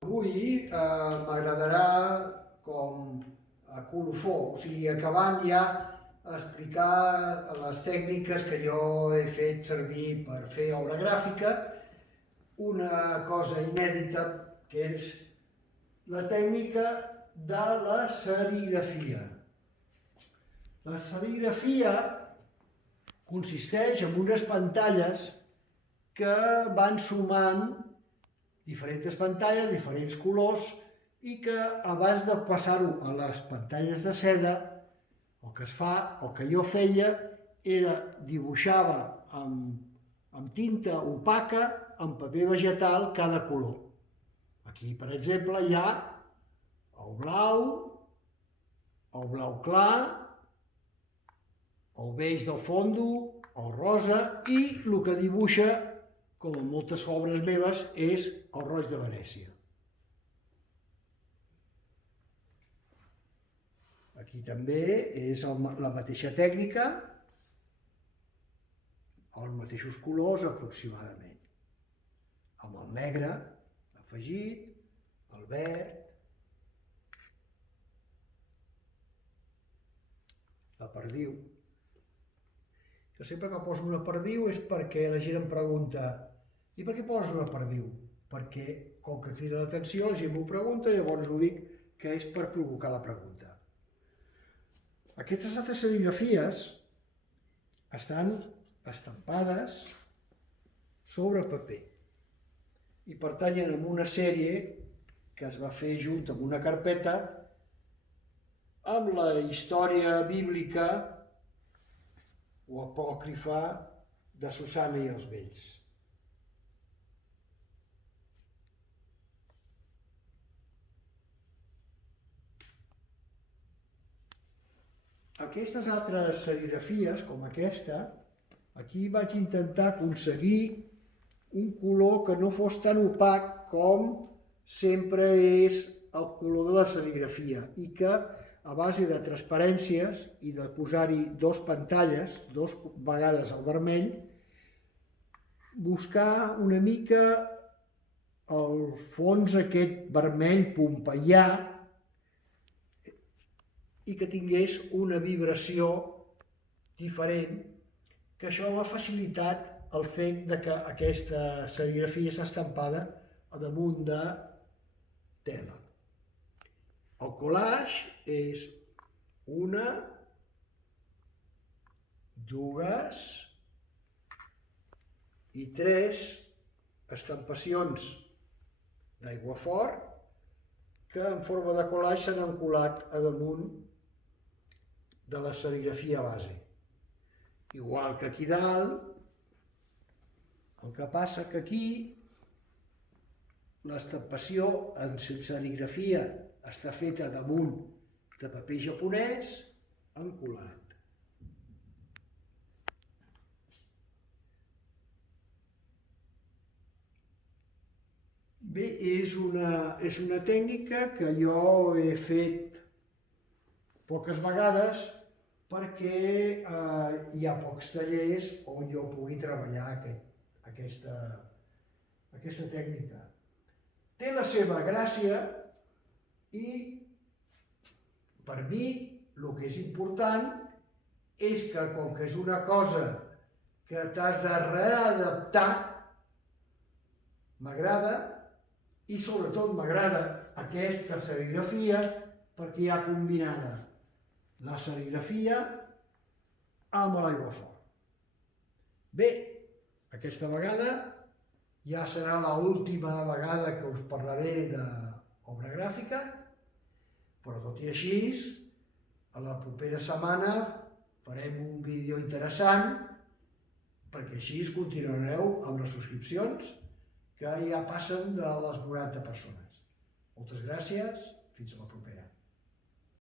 Avui m'agradarà com a colofó, o sigui, acabant ja explicar les tècniques que jo he fet servir per fer obra gràfica, una cosa inèdita que és la tècnica de la serigrafia. La serigrafia consisteix en unes pantalles que van sumant diferents pantalles, diferents colors, i que abans de passar-ho a les pantalles de seda, el que es fa, el que jo feia, era dibuixava amb tinta opaca, en paper vegetal, cada color. Aquí, per exemple, hi ha el blau clar, el beix del fondo, el rosa, i el que dibuixa, com en moltes obres meves, és el roig de Venècia. Aquí també és la mateixa tècnica, els mateixos colors aproximadament, amb el negre afegit, el verd, la perdiu. Que sempre que poso una perdiu és perquè la gent em pregunta: i per què poses una perdiu? Perquè, com que crida l'atenció, la gent m'ho pregunta, llavors ho dic que és per provocar la pregunta. Aquestes altres serigrafies estan estampades sobre paper i pertanyen a una sèrie que es va fer junt amb una carpeta amb la història bíblica o apòcrifa de Susana i els vells. Aquestes altres serigrafies, com aquesta, aquí vaig intentar aconseguir un color que no fos tan opac com sempre és el color de la serigrafia i que a base de transparències i de posar-hi dues pantalles, dues vegades el vermell, buscar una mica el fons aquest vermell pompeià i que tingués una vibració diferent, que això m'ha facilitat el fet de que aquesta serigrafia està estampada a damunt de tela. El collage és una, dues i tres estampacions d'aiguafort que en forma de collage s'han encolat a damunt de la serigrafia base. Igual que aquí dalt, el que passa que aquí l'estampació en serigrafia està feta damunt de paper japonès encolat. Bé, és una tècnica que jo he fet poques vegades perquè hi ha pocs tallers on jo pugui treballar aquesta tècnica. Té la seva gràcia i per mi el que és important és que com que és una cosa que t'has de readaptar, m'agrada i sobretot m'agrada aquesta serigrafia perquè hi ha combinada la serigrafia amb l'aiguafort. Bé, aquesta vegada ja serà l'última vegada que us parlaré d'obra gràfica, però tot i així, a la propera setmana farem un vídeo interessant perquè així continuareu amb les subscripcions que ja passen de les 90 persones. Moltes gràcies, fins a la propera.